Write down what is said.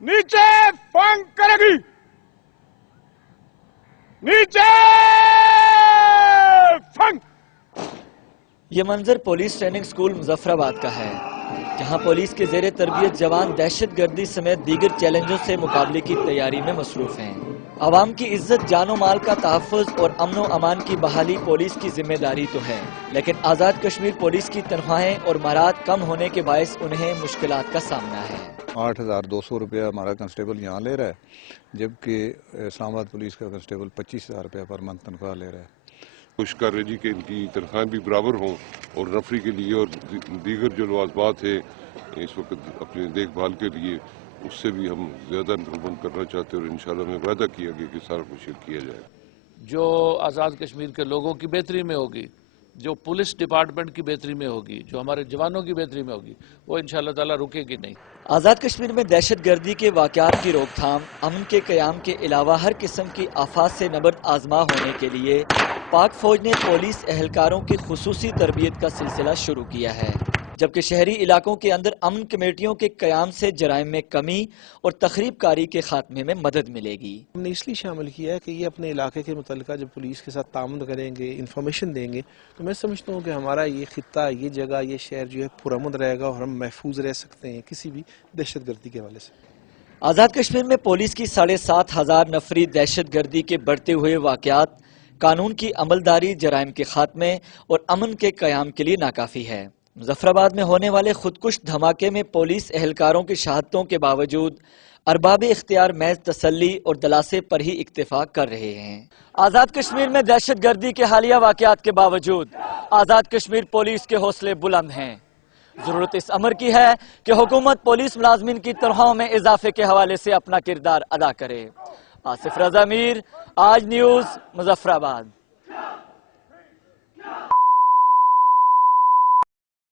नीचे फांग करेगी, नीचे फांग। ये मंजर पुलिस ट्रेनिंग स्कूल मुजफ्फराबाद का है, जहां पुलिस के जेर तरबियत जवान दहशतगर्दी समेत दीगर चैलेंजों से मुकाबले की तैयारी में मसरूफ हैं। आवाम की इज्जत जानो माल का तहफ़्फ़ुज़ और अमन व अमान की बहाली पुलिस की जिम्मेदारी तो है, लेकिन आज़ाद कश्मीर पुलिस की तनख्वाहें और मराद कम होने के बायस उन्हें मुश्किलात का सामना है। 8,200 रुपया हमारा कांस्टेबल यहाँ ले रहा है, जबकि इस्लामाबाद पुलिस का कांस्टेबल 25,000 रुपया पर मंथ तनख्वाह ले रहा है। कोशिश कर रहे जी कि इनकी तनख्वाहें भी बराबर हों और नफरी के लिए और दीगर जो लवाजमात है इस वक्त अपनी देखभाल के लिए, उससे भी हम ज़्यादा इम्प्रूवमेंट करना चाहते हैं और इंशाल्लाह में वादा किया गया कि सारा कुछ किया जाए। जो आज़ाद कश्मीर के लोगों की बेहतरी में होगी, जो पुलिस डिपार्टमेंट की बेहतरी में होगी, जो हमारे जवानों की बेहतरी में होगी, वो इंशाल्लाह ताला रुकेगी नहीं। आज़ाद कश्मीर में दहशत गर्दी के वाक़यात की रोकथाम, अमन के क़याम के अलावा हर किस्म की आफात से नबर्द आजमा होने के लिए पाक फौज ने पुलिस एहलकारों की खुसूसी तरबियत का सिलसिला शुरू किया है, जबकि शहरी इलाकों के अंदर अमन कमेटियों के क़याम से जराइम में कमी और तखरीबकारी के खात्मे में मदद मिलेगी। हमने इसलिए शामिल किया है कि ये अपने इलाके के मुतल्लिका जब पुलिस के साथ ताउन करेंगे, इंफॉर्मेशन देंगे, तो मैं समझता हूँ कि हमारा ये खित्ता, ये जगह, ये शहर जो है पुरअमन रहेगा और हम महफूज रह सकते हैं किसी भी दहशत गर्दी के हवाले से। आज़ाद कश्मीर में पुलिस की 7,500 नफरी दहशत गर्दी के बढ़ते हुए वाक़यात कानून की अमलदारी, जराइम के खात्मे और अमन के क़याम के लिए नाकाफ़ी है। मुजफ्फराबाद में होने वाले खुदकुश धमाके में पुलिस एहलकारों की शहादतों के बावजूद अरबाब इख्तियार महज तसल्ली और दलासे पर ही इक्तिफा कर रहे हैं। आज़ाद कश्मीर में दहशत गर्दी के हालिया वाक़यात के बावजूद आज़ाद कश्मीर पुलिस के हौसले बुलंद हैं। जरूरत इस अमर की है कि हुकूमत पुलिस मुलाजमीन की तनख्वाहों में इजाफे के हवाले से अपना किरदार अदा करे। आसिफ रज़ा मीर, आज न्यूज़, मुजफ्फराबाद।